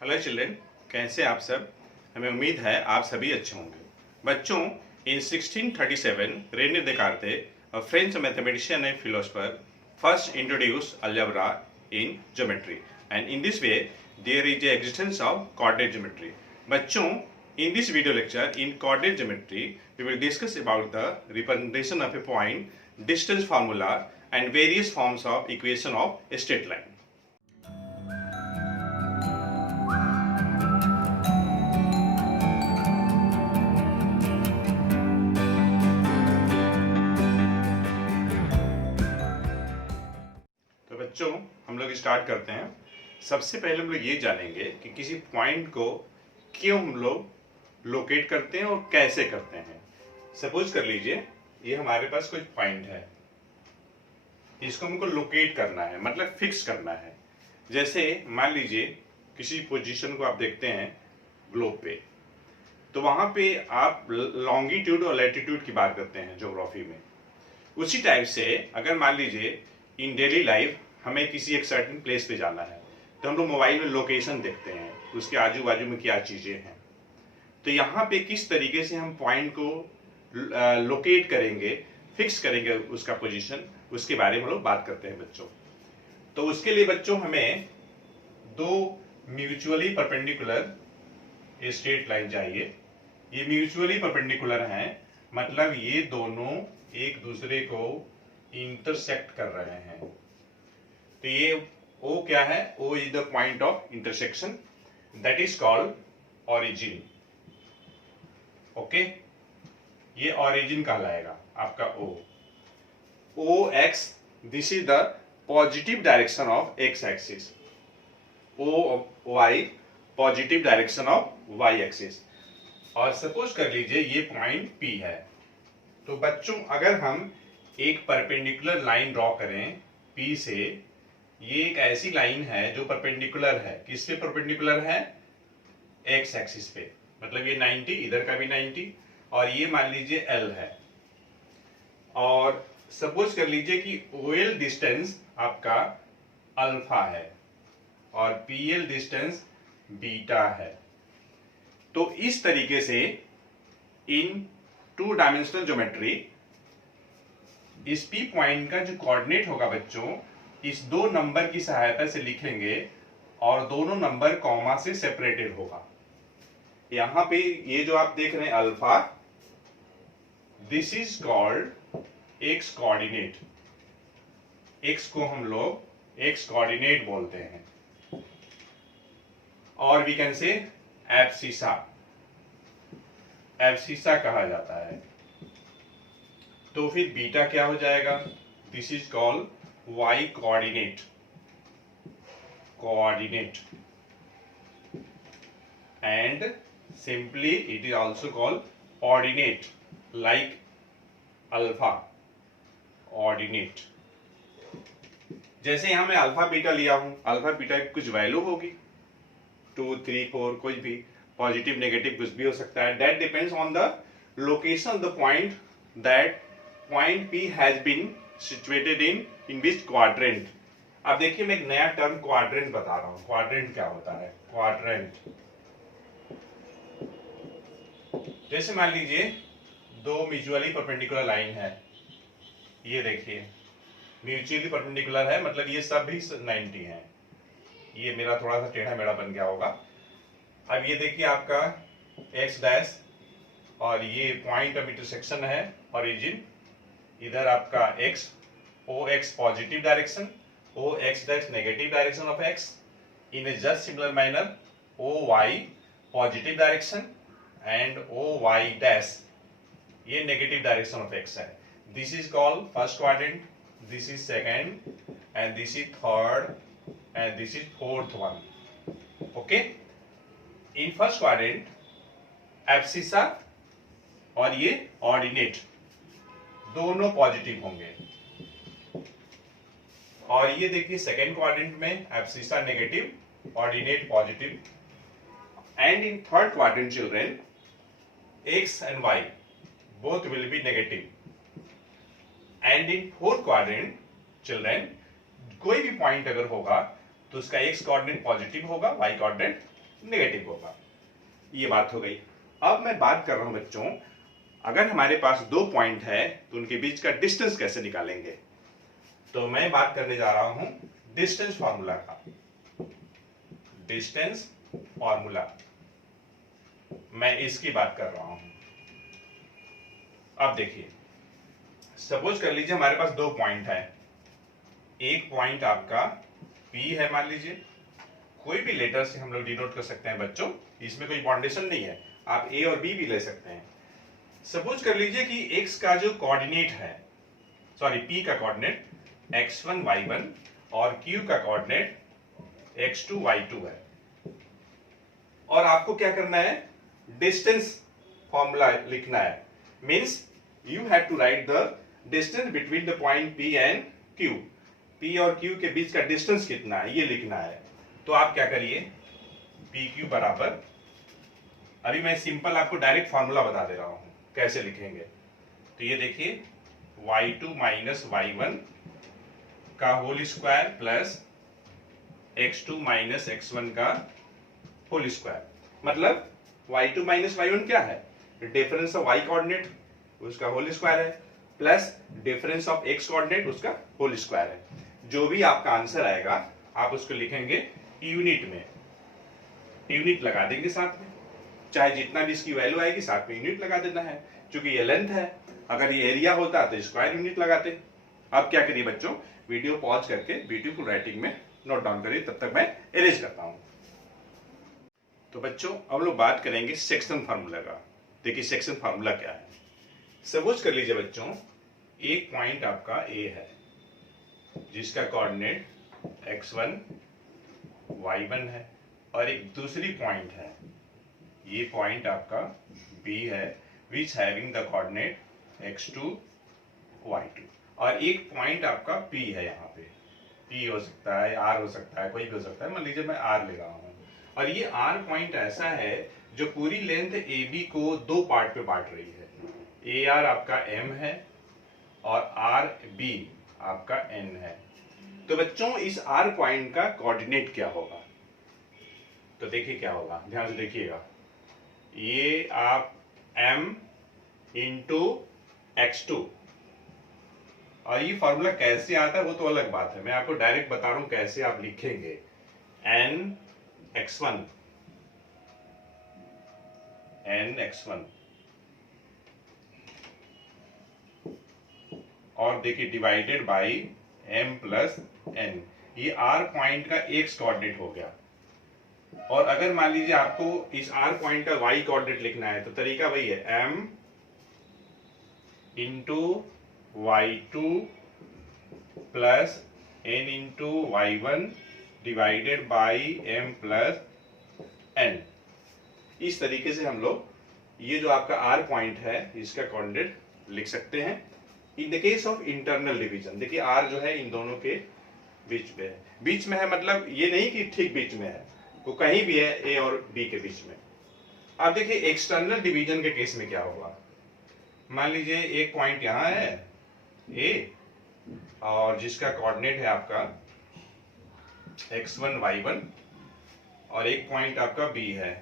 Hello children, कैसे आप सब। हमें उम्मीद है आप सभी अच्छे होंगे। बच्चों, इन 1637 Renee देकार्ते, a French mathematician and philosopher, first introduced algebra in geometry, and in this way there is the existence of coordinate geometry. बच्चों, in this video lecture in coordinate geometry we will discuss about the representation of a point, distance formula and various forms of equation of a straight line. तो बच्चों, हम लोग start करते हैं। सबसे पहले हम लोग ये जानेंगे कि किसी पॉइंट को क्यों हम लोग लोकेट करते हैं और कैसे करते हैं। सपोज कर लीजिए ये हमारे पास कोई पॉइंट है, इसको हमको लोकेट करना है, मतलब फिक्स करना है। जैसे मान लीजिए किसी पोजीशन को आप देखते हैं ग्लोब पे, तो वहां पे आप लॉन्गिट्यूड और लैटिट्यूड की बात करते हैं ज्योग्राफी में। उसी टाइप से अगर मान लीजिए इन डेली लाइफ हमें किसी एक सर्टेन प्लेस पे जाना है, तो हम लोग मोबाइल में लोकेशन देखते हैं, उसके आजू बाजू में क्या चीजें हैं। तो यहाँ पे किस तरीके से हम पॉइंट को लोकेट करेंगे, फिक्स करेंगे उसका पोजीशन, उसके बारे में हम लोग बात करते हैं बच्चों। तो उसके लिए बच्चों हमें दो म्यूचुअली परपेंडिकुलर स्ट्रेट लाइन चाहिए। ये म्यूचुअली परपेंडिकुलर हैं, मतलब ये दोनों एक दूसरे को इंटरसेक्ट कर रहे हैं। तो ये O क्या है? O is the point of intersection, that is called origin. Okay, ये ऑरिजिन कहलाएगा आपका O। OX, this is the positive direction of X axis. OY positive direction of Y axis. और सपोज कर लीजिए ये पॉइंट P है। तो बच्चों अगर हम एक परपेंडिकुलर लाइन ड्रॉ करें P से, ये एक ऐसी लाइन है जो परपेंडिकुलर है। किस पे परपेंडिकुलर है? एक्स एक्सिस पे, मतलब ये 90, इधर का भी 90, और ये मान लीजिए L है। और सपोज कर लीजिए कि OL डिस्टेंस आपका अल्फा है और PL डिस्टेंस बीटा है। तो इस तरीके से इन टू डायमेंशनल ज्योमेट्री इस P पॉइंट का जो कोऑर्डिनेट होगा बच्चों, इस दो नंबर की सहायता से लिखेंगे और दोनों नंबर कॉमा से सेपरेटेड होगा। यहां पे ये जो आप देख रहे हैं alpha, this is called X coordinate. X को हम लोग एक्स कोऑर्डिनेट बोलते हैं, और we can say abscissa, abscissa कहा जाता है। तो फिर बीटा क्या हो जाएगा? This is called Y coordinate, coordinate, and simply it is also called ordinate, like alpha, ordinate. जैसे यहां मैं अल्फा बीटा लिया हूं, अल्फा बीटा की कुछ वैल्यू होगी, 2, 3, 4, कुछ भी, पॉजिटिव नेगेटिव कुछ भी हो सकता है। That depends on the location of the point, that point P has been situated in which quadrant. अब देखिए मैं एक नया टर्म क्वाड्रेंट बता रहा हूं। क्वाड्रेंट क्या होता है? क्वाड्रेंट, जैसे मान लीजिए दो म्यूचुअली परपेंडिकुलर लाइन है, ये देखिए म्यूचुअली परपेंडिकुलर है, मतलब ये सब भी 90 है। ये मेरा थोड़ा सा टेढ़ा मेढ़ा बन गया होगा। अब ये देखिए आपका एक्स डैश, और ये पॉइंट ऑफ इंटरसेक्शन है ओरिजिन। इधर आपका X, O X positive direction, O x dash negative direction of X. In a just similar manner O Y positive direction and O Y dash ये negative direction of X है। This is called first quadrant, this is second, and this is third, and this is fourth one. Okay, in first quadrant abscissa और ये ordinate दोनों positive होंगे, और ये देखिए second quadrant में abscissa negative, ordinate positive, and in third quadrant children X and Y both will be negative, and in fourth quadrant children कोई भी पॉइंट अगर होगा तो उसका एक्स कोऑर्डिनेट पॉजिटिव होगा, वाई कोऑर्डिनेट नेगेटिव होगा। ये बात हो गई। अब मैं बात कर रहा हूं बच्चों, अगर हमारे पास दो पॉइंट है तो उनके बीच का डिस्टेंस कैसे निकालेंगे। तो मैं बात करने जा रहा हूं डिस्टेंस फॉर्मूला का। डिस्टेंस फॉर्मूला मैं इसकी बात कर रहा हूं। अब देखिए, सपोज कर लीजिए हमारे पास दो पॉइंट है। एक पॉइंट आपका P है, मान लीजिए, कोई भी लेटर से हम लोग डिनोट कर सकते हैं बच्चों, इसमें कोई बाउंडेशन नहीं है, आप A और B भी ले सकते हैं। सपोज कर लीजिए कि x का जो कोऑर्डिनेट है, सॉरी P का कोऑर्डिनेट x1 y1 और Q का कोऑर्डिनेट x2 y2 है, और आपको क्या करना है, डिस्टेंस फॉर्मूला लिखना है। Means you have to write the distance between the point P and Q। P और Q के बीच का डिस्टेंस कितना है ये लिखना है। तो आप क्या करिए, PQ बराबर, अभी मैं सिंपल आपको डायरेक्ट फॉर्मूला बता दे रहा हूं कैसे लिखेंगे। तो ये देखिए, y2 माइनस y1 का whole square plus x2 minus x1 का होल स्क्वायर। मतलब y2 माइनस y1 क्या है, डिफरेंस ऑफ y कोऑर्डिनेट, उसका होल स्क्वायर है, plus difference of x coordinate, उसका होल स्क्वायर है। जो भी आपका आंसर आएगा आप उसको लिखेंगे यूनिट में, यूनिट लगा देंगे साथ में, चाहे जितना भी इसकी वैल्यू आएगी साथ में यूनिट लगा देना है। क्योंकि ये लेंथ है, अगर ये एरिया होता तो स्क्वायर यूनिट लगाते। अब क्या करिए बच्चों, वीडियो पॉज करके ब्यूटीफुल राइटिंग में नोट डाउन करिए, तब तक मैं इरेज करता हूं। तो बच्चों अब लोग बात करेंगे सेक्शन फार्मूला का। देखिए सेक्शन फार्मूला क्या है। सपोज कर लीजिए बच्चों, एक पॉइंट आपका A है जिसका कोऑर्डिनेट x1 y1 है, और एक दूसरी पॉइंट है, ये पॉइंट आपका B है, which having the coordinate x2 y2, और एक पॉइंट आपका P है। यहाँ पे P हो सकता है, R हो सकता है, कोई भी हो सकता है, मान लीजिए मैं R ले रहा हूँ। और ये R पॉइंट ऐसा है जो पूरी लेंथ AB को दो पार्ट पे बांट रही है। AR आपका M है और RB आपका N है। तो बच्चों इस R पॉइंट का कोऑर्डिनेट क्या होगा, तो देखिए क्या होगा, ध्यान से देखिएगा। ये आप M इंटू x2, और ये फॉर्मूला कैसे आता है वो तो अलग बात है, मैं आपको डायरेक्ट बता रहा हूं कैसे आप लिखेंगे। nx1 और देखिए divided by m plus n, ये R पॉइंट का x कोऑर्डिनेट हो गया। और अगर मान लीजिए आपको इस R पॉइंट का y कोऑर्डिनेट लिखना है तो तरीका वही है, m into y2 plus n into y1 divided by m plus n। इस तरीके से हम लोग ये जो आपका R पॉइंट है इसका कोऑर्डिनेट लिख सकते हैं। In the case of internal division, देखिए R जो है इन दोनों के बीच में है, बीच में है मतलब ये नहीं कि ठीक बीच में है, वो कहीं भी है A और B के बीच में। अब देखिए एक्सटर्नल डिवीजन के केस में क्या होगा, मान लीजिए एक पॉइंट यहां है A और जिसका कोऑर्डिनेट है आपका x1 y1, और एक पॉइंट आपका B है,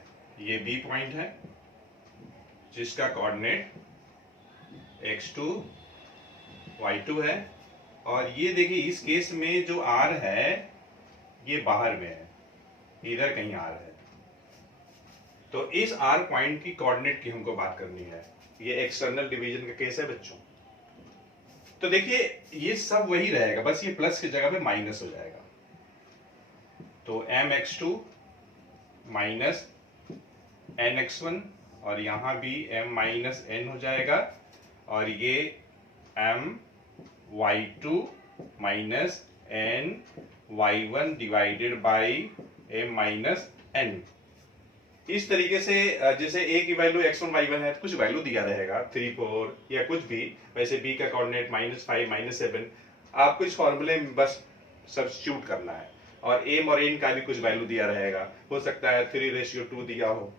ये B पॉइंट है जिसका कोऑर्डिनेट x2 y2 है, और ये देखिए इस केस में जो R है ये बाहर में है, इधर कहीं R है। तो इस R पॉइंट की कोऑर्डिनेट की हमको बात करनी है, ये एक्सटर्नल डिवीजन का केस है बच्चों। तो देखिए ये सब वही रहेगा, बस ये प्लस की जगह पे माइनस हो जाएगा। तो mx2 माइनस nx1, और यहां भी m माइनस n हो जाएगा, और ये my2 minus n y1 divided by m minus n। इस तरीके से जैसे a की वैल्यू x1 y1 है तो कुछ वैल्यू दिया रहेगा 3 4 या कुछ भी, वैसे b का कोऑर्डिनेट -5 -7, आपको इस फॉर्मूले में बस सब्स्टिट्यूट करना है, और m और n का भी कुछ वैल्यू दिया रहेगा, हो सकता है 3:2 दिया हो।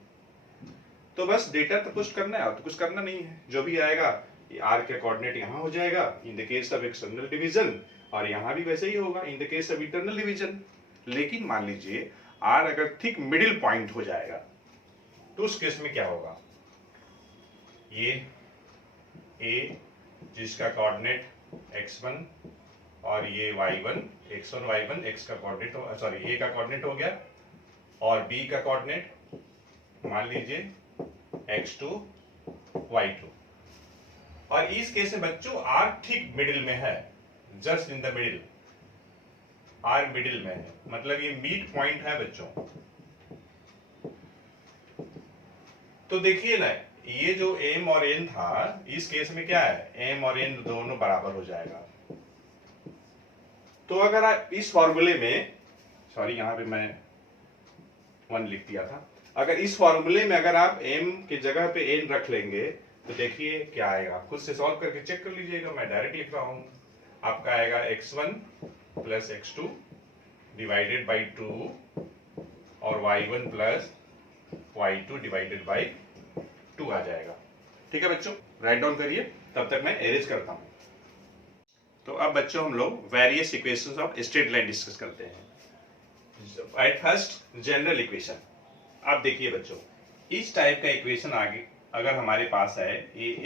तो बस डेटा तो पुट करना है, तो कुछ करना नहीं है, जो भी आएगा ये R का कोऑर्डिनेट यहाँ हो जाएगा in the case of external division, और यहाँ भी वैसे ही होगा in the case of internal division. लेकिन मान लीजिए आर अगर ठीक मिडिल पॉइंट हो जाएगा तो उस केस में क्या होगा, ये ए जिसका कोऑर्डिनेट x1 और ये y1, x1 y1 x का कोऑर्डिनेट सॉरी ए का कोऑर्डिनेट हो गया और b का कोऑर्डिनेट मान लीजिए x2 y2। और इस केस में बच्चों r ठीक मिडिल में है, just in the middle, r middle में है, मतलब ये मीट पॉइंट है बच्चों। तो देखिए ना, ये जो m और n था, इस केस में क्या है, m और n दोनों बराबर हो जाएगा। तो अगर आप इस फॉर्मूले में, सॉरी यहां पे मैं 1 लिख दिया था, अगर इस फॉर्मूले में अगर आप m की जगह पे n रख लेंगे तो देखिए क्या आएगा, खुद से सॉल्व करके चेक कर लीजिएगा, मैं डायरेक्ट लिख रहा हूं। आपका आएगा x1 plus x2 divided by 2 और y1 plus y2 divided by 2 आ जाएगा। ठीक है बच्चों, राइट डाउन करिए, तब तक मैं एरेज करता हूं। तो अब बच्चों हम लोग various equations of straight line discuss करते हैं। At first general equation. अब देखिए बच्चों, इस टाइप का इक्वेशन आगे अगर हमारे पास है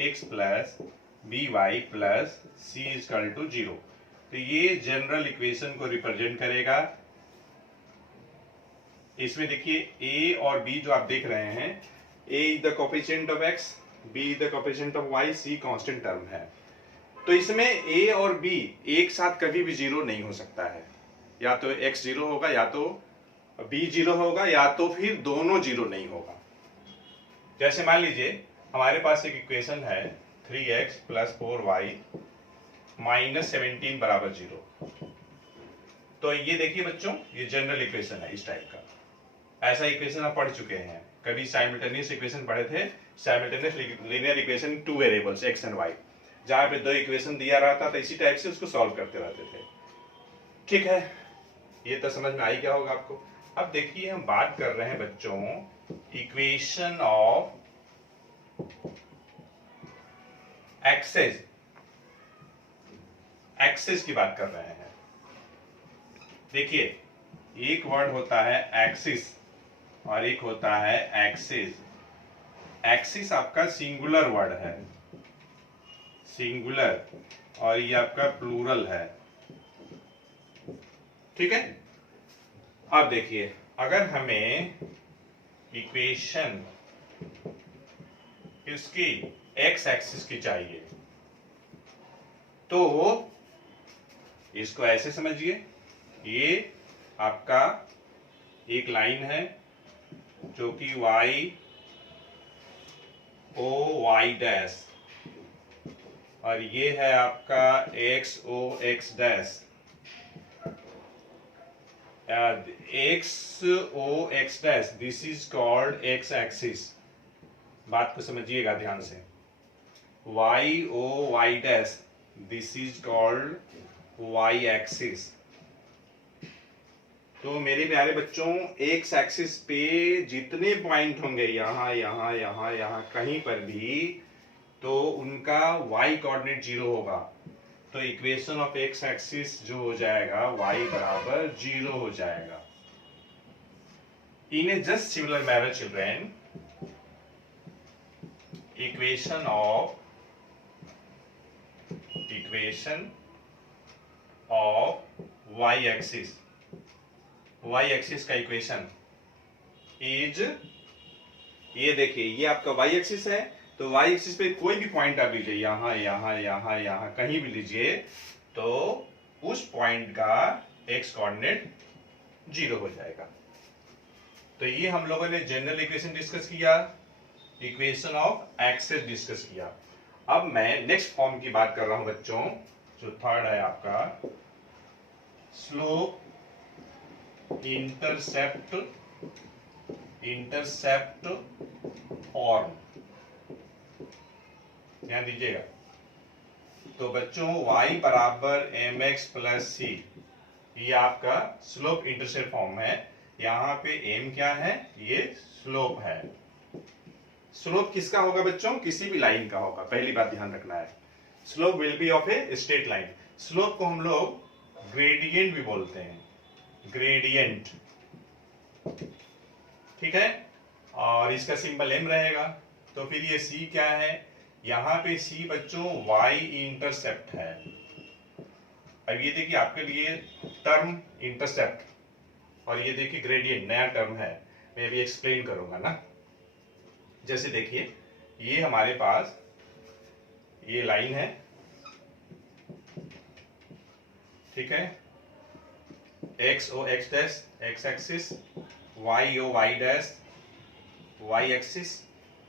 ax plus by plus c equal to 0, तो ये जनरल इक्वेशन को रिप्रेजेंट करेगा। इसमें देखिए a और b जो आप देख रहे हैं, a is the coefficient of x, b is the coefficient of y, c constant term है। तो इसमें a और b एक साथ कभी भी 0 नहीं हो सकता है, या तो x 0 होगा, या तो b 0 होगा, या तो फिर दोनों 0 नहीं होगा। जैसे मान लीजिए हमारे पास एक इक्वेशन है 3x प्लस 4y माइनस 17 बराबर 0। तो ये देखिए बच्चों, ये जनरल इक्वेशन है इस टाइप का। ऐसा इक्वेशन आप पढ़ चुके हैं, कभी साइमल्टेनियस इक्वेशन पढ़े थे, simultaneous linear equation 2 variables x and y, जहां पे 2 इक्वेशन दिया रहता था, इसी टाइप से उसको सॉल्व करते रहते थे। ठीक है, ये तो समझ में आई क्या होगा आपको। अब देखिए हम बात कर रहे हैं बच्चों इक्वेशन ऑफ एक्सेस, एक्सेस की बात कर रहे हैं। देखिए एक वर्ड होता है एक्सिस और एक होता है एक्सिस। एक्सिस आपका सिंगुलर वर्ड है, सिंगुलर, और ये आपका प्लूरल है। ठीक है, अब देखिए अगर हमें इक्वेशन इसकी एक्स एक्सिस की चाहिए तो इसको ऐसे समझिए, ये आपका एक लाइन है जो कि y o y डैश, और ये है आपका x o x dash, x o x dash, this is called x axis. बात को समझिएगा ध्यान से, y o y dash, this is called y axis. तो मेरे प्यारे बच्चों, एक्स एक्सिस पे जितने पॉइंट होंगे, यहाँ यहाँ यहाँ यहाँ कहीं पर भी, तो उनका y कोऑर्डिनेट 0 होगा। तो इक्वेशन ऑफ एक्स एक्सिस जो हो जाएगा y बराबर 0 हो जाएगा। In a just similar manner children, equation of y axis, y axis का इक्वेशन इज, ये देखिए ये आपका y एक्सिस है, तो y एक्सिस पे कोई भी पॉइंट आप लीजिए, यहाँ यहाँ यहाँ यहाँ कहीं भी लीजिए, तो उस पॉइंट का x कोऑर्डिनेट 0 हो जाएगा। तो ये हम लोगों ने जनरल इक्वेशन डिस्कस किया, इक्वेशन ऑफ एक्सिस डिस्कस किया। अब मैं नेक्स्ट फॉर्म की बात कर रहा हूं बच्चों, जो थर्ड है आपका स्लोप इंटरसेप्ट फॉर्म। ध्यान दीजिएगा। तो बच्चों y बराबर mx प्लस c, ये आपका स्लोप इंटरसेप्ट फॉर्म है। यहाँ पे m क्या है, ये स्लोप है। स्लोप किसका होगा बच्चों, किसी भी लाइन का होगा, पहली बात ध्यान रखना है। Slope will be of a straight line. Slope को हम लोग ग्रेडियंट भी बोलते हैं, ग्रेडियंट। ठीक है, और इसका सिंबल एम रहेगा। तो फिर ये सी क्या है, यहाँ पे सी बच्चों वाई इंटरसेप्ट है। अब ये देखिए आपके लिए टर्म इंटरसेप्ट और ये देखिए ग्रेडियंट नया टर्म है, मैं अभी एक्सप्लेन करूंगा ना। जैसे देखिए ये हमारे पास ये लाइन है, ठीक है, x O x dash x axis, y O Y dash y axis,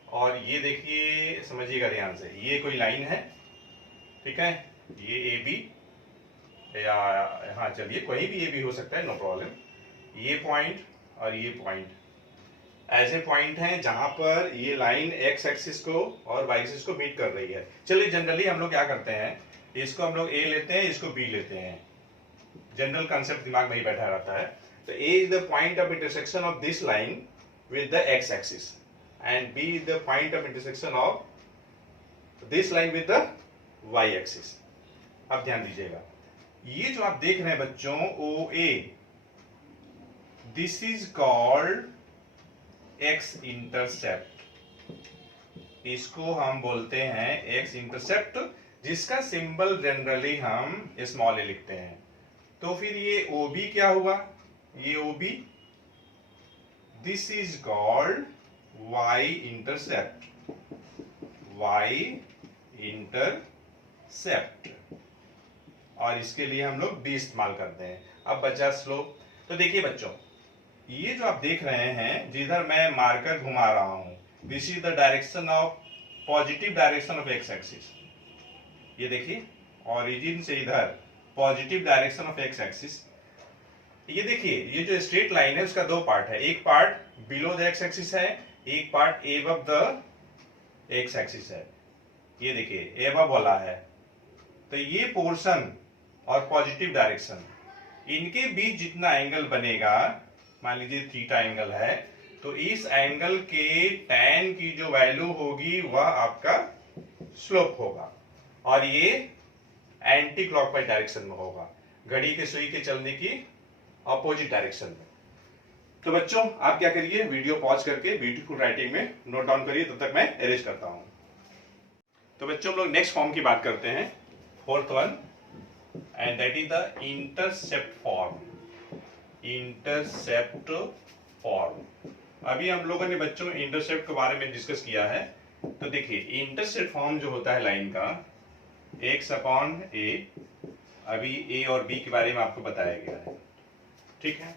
और ये देखिए समझिएगा ध्यान से, ये कोई लाइन है, ठीक है, ये ए बी या हाँ चलिए कोई भी ए बी हो सकता है, नो प्रॉब्लम। ये पॉइंट और ये पॉइंट ऐसे पॉइंट हैं जहां पर ये लाइन एक्स एक्सिस को और वाई एक्सिस को मीट कर रही है। चलिए जनरली हम लोग क्या करते हैं, इसको हम लोग ए लेते हैं, इसको बी लेते हैं, जनरल कंसेप्ट दिमाग में ही बैठा रहता है। तो A is the point of intersection of this line with the x axis and B is the point of intersection of this line with the y axis. अब ध्यान दीजिएगा, ये जो आप देख रहे हैं बच्चों O A, this is called x intercept, इसको हम बोलते हैं एक्स इंटरसेप्ट, जिसका सिंबल जनरली हम स्मॉल ए लिखते हैं। तो फिर ये ओ बी क्या हुआ, ये O B, this is called Y intercept, Y intercept, और इसके लिए हम लोग बी इस्तेमाल करते हैं। अब बचा स्लोप। तो देखिए बच्चों, ये जो आप देख रहे हैं जिधर मैं मार्कर घुमा रहा हूं, this is the direction of positive direction of X axis. ये देखिए ऑरिजिन से इधर positive direction of X axis. ये देखिए ये जो स्ट्रेट लाइन है उसका दो पार्ट है, एक part below the x axis है, एक part above the x axis है। ये देखिए एबव वाला है, तो ये पोर्शन और पॉजिटिव डायरेक्शन, इनके बीच जितना एंगल बनेगा, मान लीजिए थीटा एंगल है, तो इस एंगल के tan की जो वैल्यू होगी वह आपका स्लोप होगा, और ये एंटी क्लॉकवाइज डायरेक्शन में होगा, घड़ी के सुई के चलने की अपोजिट डायरेक्शन में। तो बच्चों आप क्या करिए, वीडियो पॉज करके ब्यूटीफुल राइटिंग में नोट डाउन करिए, तब तक मैं अरेंज करता हूं। तो बच्चों हम लोग नेक्स्ट फॉर्म की बात करते हैं, fourth one, and that is the intercept form. Intercept form, अभी हम लोगों ने बच्चों इंटरसेप्ट के बारे में डिस्कस किया है। तो देखिए इंटरसेप्ट फॉर्म जो होता है लाइन का, एक्स अपॉन ए, अभी ए और बी के बारे में आपको बताया गया है, ठीक है।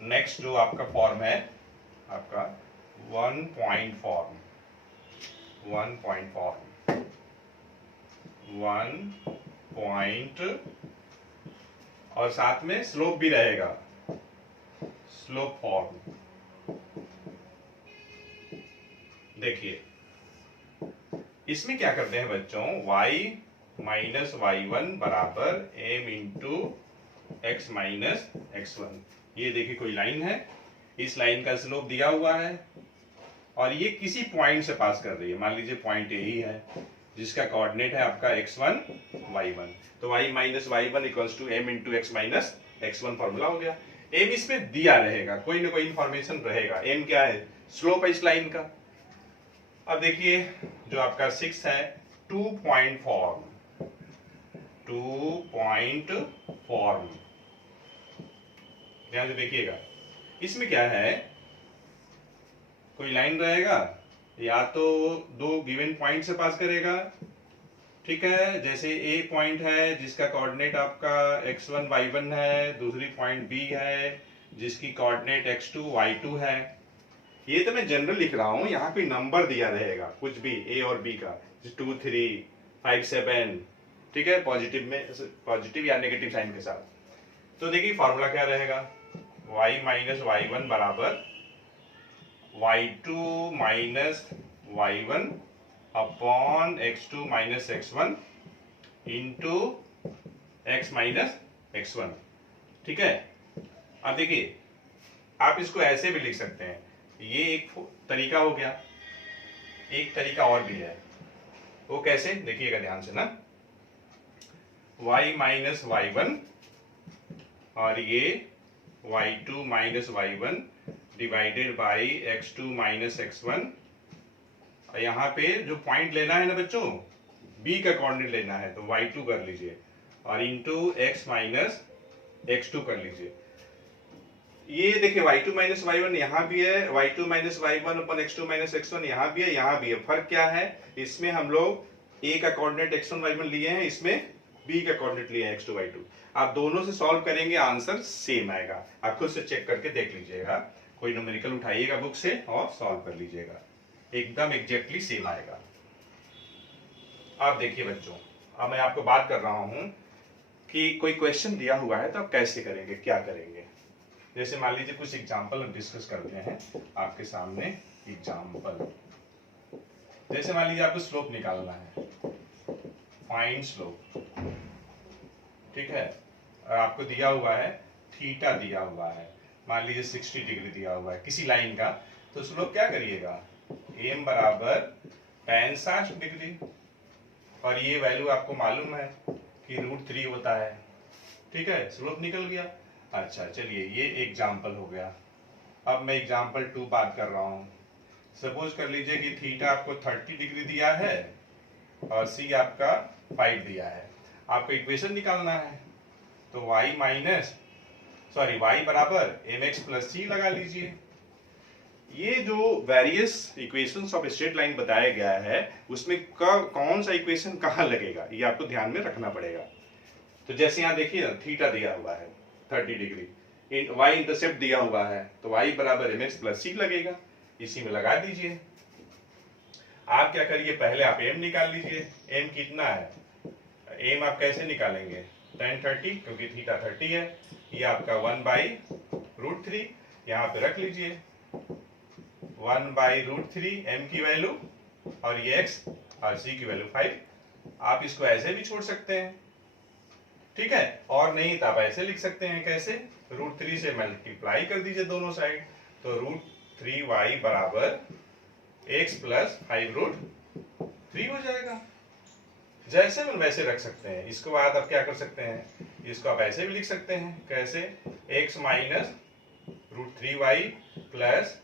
नेक्स्ट जो आपका फॉर्म है आपका one point form, one point form, one point, और साथ में स्लोप भी रहेगा, स्लोप फॉर्म। देखिए इसमें क्या करते हैं बच्चों, y माइनस वाई वन बराबर m into X minus X one. ये देखिए कोई लाइन है, इस लाइन का स्लोप दिया हुआ है और ये किसी पॉइंट से पास कर रही है, मान लीजिए पॉइंट ए ही है, जिसका कोऑर्डिनेट है आपका x1 y1। तो y minus Y one equals to m into X minus X one formula हो गया। m इसमें दिया रहेगा, कोई ना कोई इंफॉर्मेशन रहेगा। m क्या है, स्लोप है इस लाइन का। अब देखिए जो आपका 6 है, 2 पॉइंट फॉर्म, 2 पॉइंट फॉर्म, ध्यान से देखिएगा। इसमें क्या है, कोई लाइन रहेगा, या तो दो गिवन पॉइंट से पास करेगा, ठीक है, जैसे ए पॉइंट है जिसका कोऑर्डिनेट आपका x1 y1 है, दूसरी पॉइंट बी है जिसकी कोऑर्डिनेट x2 y2 है। ये तो मैं जनरल लिख रहा हूं, यहाँ पे नंबर दिया रहेगा कुछ भी ए और बी का, 2 3 5 7, ठीक है, पॉजिटिव में, पॉजिटिव या नेगेटिव साइन के साथ। तो देखिए फॉर्मूला क्या रहेगा, y माइनस वाई वन बराबर y2 minus y1 upon x2 minus x1 into x minus x1, ठीक है। अब देखिए आप इसको ऐसे भी लिख सकते हैं, ये एक तरीका हो गया, एक तरीका और भी है, वो कैसे देखिएगा ध्यान से ना, y माइनस वाई वन और ये y2 minus y1 divided by x2 minus x1। और यहाँ पे जो पॉइंट लेना है ना बच्चों, b का कोऑर्डिनेट लेना है, तो y2 कर लीजिए और इंटू x माइनस x2 कर लीजिए। ये देखिए y2 माइनस y1 यहाँ भी है, y2 माइनस y1 अपन x2 माइनस x1 यहाँ भी है, यहाँ भी है। फर्क क्या है, इसमें हम लोग a का कोऑर्डिनेट x1 y1 लिए हैं, इसमें b का कोऑर्डिनेट लिए हैं x2 y2। आप दोनों से सॉल्व करेंगे, आंसर सेम आएगा। आप खुद से चेक करके देख लीजिएगा, कोई न्यूमेरिकल उठाइएगा बुक से और सॉल्व कर लीजिएगा, एकदम एग्जैक्टली सेम आएगा। आप देखिए बच्चों, अब मैं आपको बात कर रहा हूं कि कोई क्वेश्चन दिया हुआ है तो आप कैसे करेंगे, क्या करेंगे। जैसे मान लीजिए कुछ एग्जाम्पल हम डिस्कस करते हैं आपके सामने। एग्जाम्पल, जैसे मान लीजिए आपको स्लोप निकालना है, फाइंड स्लोप, ठीक है, और आपको दिया हुआ है थीटा दिया हुआ है, मान लीजिए 60 डिग्री दिया हुआ है किसी लाइन का, तो स्लोप क्या करिएगा, m बराबर tan 60 डिग्री, और ये वैल्यू आपको मालूम है कि √3 होता है, ठीक है, स्लोप निकल गया। अच्छा चलिए, ये एग्जाम्पल हो गया। अब मैं एग्जाम्पल 2 बात कर रहा हूँ। सपोज कर लीजिए कि थीटा आपको 30 डिग्री दिया है और सी आपका 5 दिया है, आपको इक्वेशन निकालना है, तो y बराबर mx प्लस सी लगा लीजिए। ये जो various equations of straight line बताया गया है, उसमें कौन सा इक्वेशन कहाँ लगेगा, ये आपको ध्यान में रखना पड़ेगा। तो जैसे यहाँ देखिए ना, थीटा दिया हुआ है 30 डिग्री, y इंटरसेप्ट दिया हुआ है, तो y बराबर mx प्लस सी लगेगा, इसी में लगा दीजिए। आप क्या करिए, पहले आप m निकाल लीजिए। m कितना है, m आप कैसे निकालेंगे, tan 30, क्योंकि थीटा 30 है, ये आपका 1/√3 यहाँ पे रख लीजिए, 1/√3 m की वैल्यू, और ये x और c की वैल्यू 5। आप इसको ऐसे भी छोड़ सकते हैं, ठीक है, और नहीं तो आप ऐसे लिख सकते हैं, कैसे, √3 से मल्टीप्लाई कर दीजिए दोनों साइड, तो √3y बराबर x प्लस 5√3 हो जाएगा। जैसे हम वैसे रख सकते हैं। इसके बाद आप क्या कर सकते हैं, इसको आप ऐसे भी लिख सकते हैं, कैसे, x minus √3y plus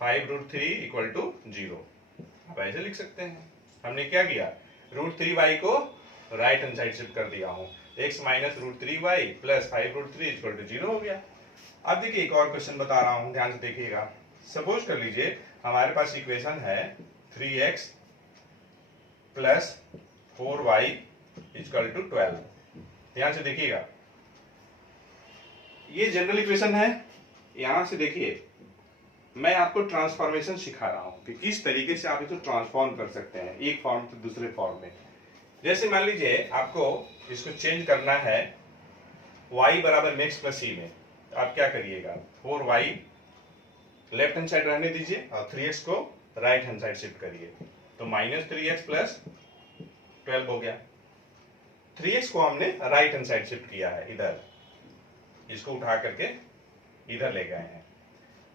5√3 equal to 0, आप ऐसे लिख सकते हैं। हमने क्या किया, √3y को राइट हैंड साइड शिफ्ट कर दिया हूं, x minus √3y plus 5√3 equal to 0 हो गया। अब देखिए एक और क्वेश्चन बता रहा हूं, ध्यान से देखिएगा। सपोज कर लीजिए हमारे पास इक्वेशन है 3x plus 4y equal to 12। ध्यान से देखिएगा, ये जनरल इक्वेशन है। यहां से देखिए, मैं आपको ट्रांसफॉर्मेशन सिखा रहा हूं कि किस तरीके से आप इसको ट्रांसफॉर्म कर सकते हैं एक फॉर्म से दूसरे फॉर्म में। जैसे मान लीजिए आपको इसको चेंज करना है y बराबर mx प्लस सी में, तो आप क्या करिएगा, 4y लेफ्ट हैंड साइड रहने दीजिए और 3x को राइट हैंड साइड शिफ्ट करिए, तो -3x प्लस 12 हो गया। 3x को हमने राइट हैंड साइड शिफ्ट किया है, इधर इसको उठा करके इधर ले गए हैं,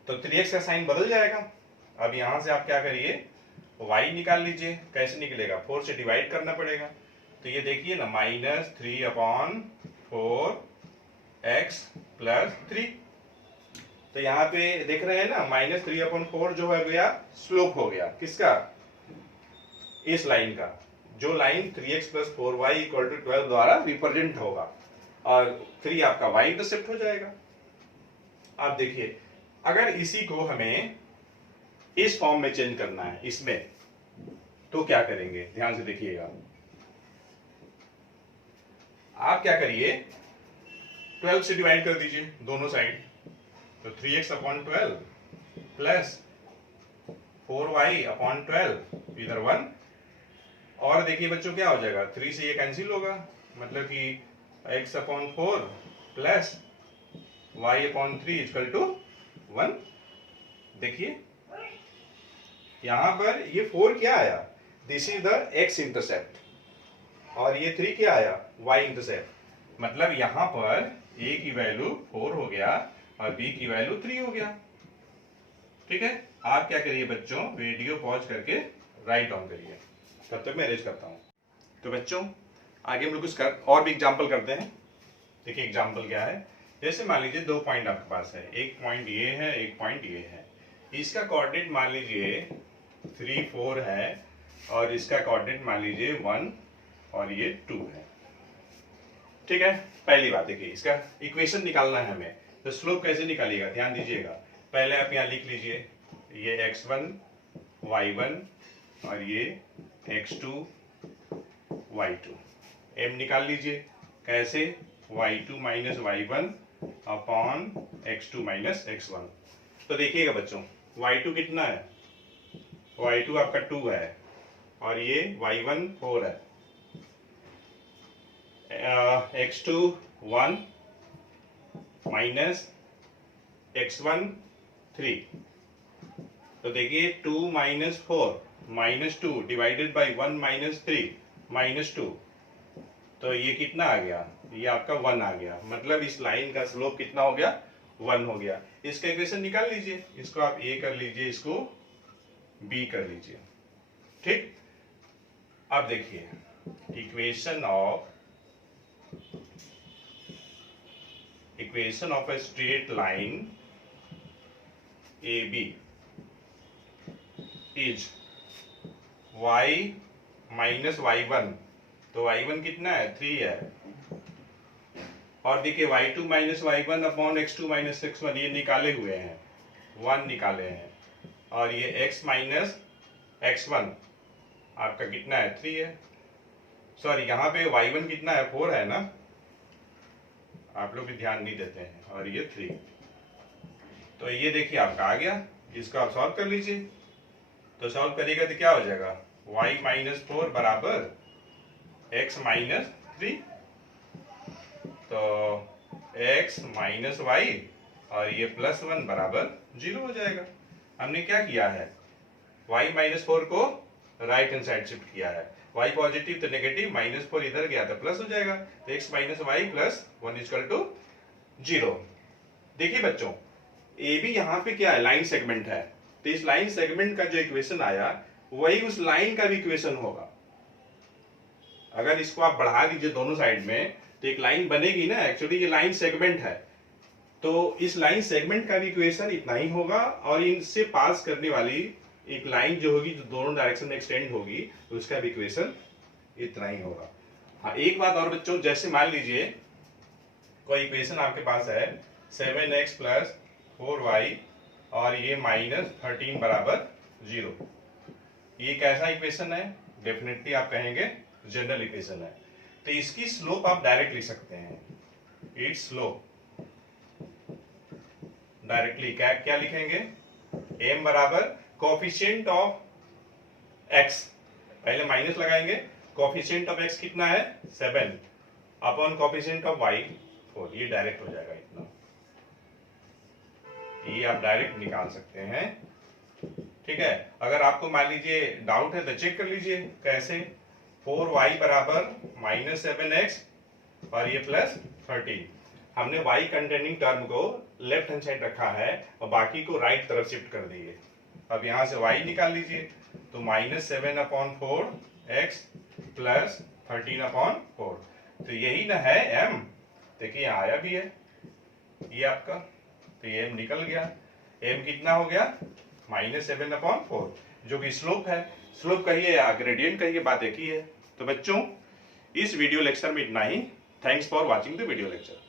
तो 3x का साइन बदल जाएगा। अब यहां से आप क्या करिए, y निकाल लीजिए। कैसे निकलेगा, 4 से डिवाइड करना पड़ेगा, तो ये देखिए ना, -3/4x प्लस 3। तो यहाँ पे देख रहे हैं ना, -3/4 जो है गया स्लोप हो गया, किसका, इस लाइन का, जो line 3x plus 4y equal to 12 द्वारा रिप्रेजेंट होगा, और 3 आपका y इंटरसेप्ट हो जाएगा। आप देखिए, अगर इसी को हमें इस फॉर्म में चेंज करना है इसमें, तो क्या करेंगे, ध्यान से देखिएगा। आप क्या करिए, 12 से डिवाइड कर दीजिए दोनों साइड, तो 3x/12 प्लस 4y/12, इधर 1, और देखिए बच्चों क्या हो जाएगा, 3 से ये कैंसिल होगा, मतलब कि x/4 plus y/3 equal to 1। देखिए यहां पर ये 4 क्या आया, this is the x intercept, और ये 3 क्या आया, y इंटरसेप्ट, मतलब यहां पर a की वैल्यू 4 हो गया और b की वैल्यू 3 हो गया। ठीक है, आप क्या करिए बच्चों, वीडियो पॉज करके राइट डाउन करिए, तब तक मैं अरेंज करता हूं। तो बच्चों आगे हम लोग कुछ और भी एग्जाम्पल करते हैं। देखिए एग्जाम्पल क्या है, जैसे मान लीजिए 2 पॉइंट आपके पास है, एक पॉइंट ये है, एक पॉइंट ये है। इसका कोऑर्डिनेट मान लीजिए 3 4 है और इसका कोऑर्डिनेट मान लीजिए 1 और ये 2 है। ठीक है, पहली बात देखिए, इसका इक्वेशन निकालना है हमें, तो स्लोप कैसे निकालिएगा ध्यान दीजिएगा। पहले आप यहाँ लिख लीजिए, ये x1 y1 और ये x2 y2। m निकाल लीजिए, कैसे, y2 minus y1 upon x2 minus x1। तो देखिएगा बच्चों, y2 कितना है, y2 आपका 2 है और ये y1 4 है, x2 1 माइनस x1 3। तो देखिए 2 minus 4 minus 2 divided by 1 minus 3 minus 2, तो ये कितना आ गया, ये आपका 1 आ गया। मतलब इस लाइन का स्लोप कितना हो गया, 1 हो गया। इसका इक्वेशन निकाल लीजिए, इसको आप a कर लीजिए, इसको b कर लीजिए। ठीक, अब देखिए equation of a straight line AB is y minus y1, तो y1 कितना है, 3 है। और देखिए y2 minus y1 upon x2 minus x1 ये निकाले हुए हैं, 1 निकाले हैं, और ये x माइनस x1 आपका कितना है, 3 है। सॉरी, यहाँ पे y1 कितना है, 4 है ना, आप लोग भी ध्यान नहीं देते हैं, और ये 3। तो ये देखिए आपका आ गया, इसको आप सॉल्व कर लीजिए। तो सॉल्व करिएगा तो क्या हो जाएगा, y माइनस 4 बराबर x माइनस 3, तो x माइनस वाई और ये प्लस 1 बराबर 0 हो जाएगा। हमने क्या किया है, y माइनस 4 को राइट हैंड साइड शिफ्ट किया है, y पॉजिटिव तो नेगेटिव, माइनस 4 इधर गया तो प्लस हो जाएगा, तो x minus Y plus 1 equal to 0। देखिए बच्चों, ए बी यहाँ पे क्या है, लाइन सेगमेंट है, तो इस लाइन सेगमेंट का जो इक्वेशन आया वही उस लाइन का भी इक्वेशन होगा। अगर इसको आप बढ़ा दीजिए दोनों साइड में तो एक लाइन बनेगी ना, एक्चुअली ये लाइन सेगमेंट है, तो इस लाइन सेगमेंट का भी इक्वेशन इतना ही होगा, और इनसे पास करने वाली एक लाइन जो होगी, जो दोनों डायरेक्शन में एक्सटेंड होगी, उसका भी इक्वेशन इतना ही होगा। हाँ, एक बात और बच्चों, जैसे मान लीजिए कोई इक्वेशन आपके पास है 7x प्लस 4y और ये माइनस 13 बराबर 0, ये कैसा इक्वेशन है, डेफिनेटली आप कहेंगे जनरल इक्वेशन है। तो इसकी स्लोप आप डायरेक्ट लिख सकते हैं, इट्स स्लोप डायरेक्टली क्या क्या लिखेंगे, m बराबर कोफिशिएंट ऑफ x, पहले माइनस लगाएंगे, कोफिशिएंट ऑफ x कितना है 7 अपॉन कोफिशिएंट ऑफ y 4, ये डायरेक्ट हो जाएगा इतना, ये आप डायरेक्ट निकाल सकते हैं। ठीक है, अगर आपको मान लीजिए डाउट है तो चेक कर लीजिए कैसे, 4y बराबर माइनस 7x और ये प्लस 13, हमने y कंटेनिंग टर्म को लेफ्ट हैंड साइड रखा है और बाकी को राइट तरफ शिफ्ट कर दिए। अब यहां से y निकाल लीजिए, तो minus 7 upon 4x plus 13 upon 4, तो यही ना है m, देखिए यहाँ आया भी है ये आपका, तो ये m निकल गया, m कितना हो गया माइनस 7 अपॉन 4, जो कि स्लोप है। स्लोप कहिए या ग्रेडियंट कहिए, बात एक ही है। तो बच्चों इस वीडियो लेक्चर में इतना ही। Thanks for watching the video lecture.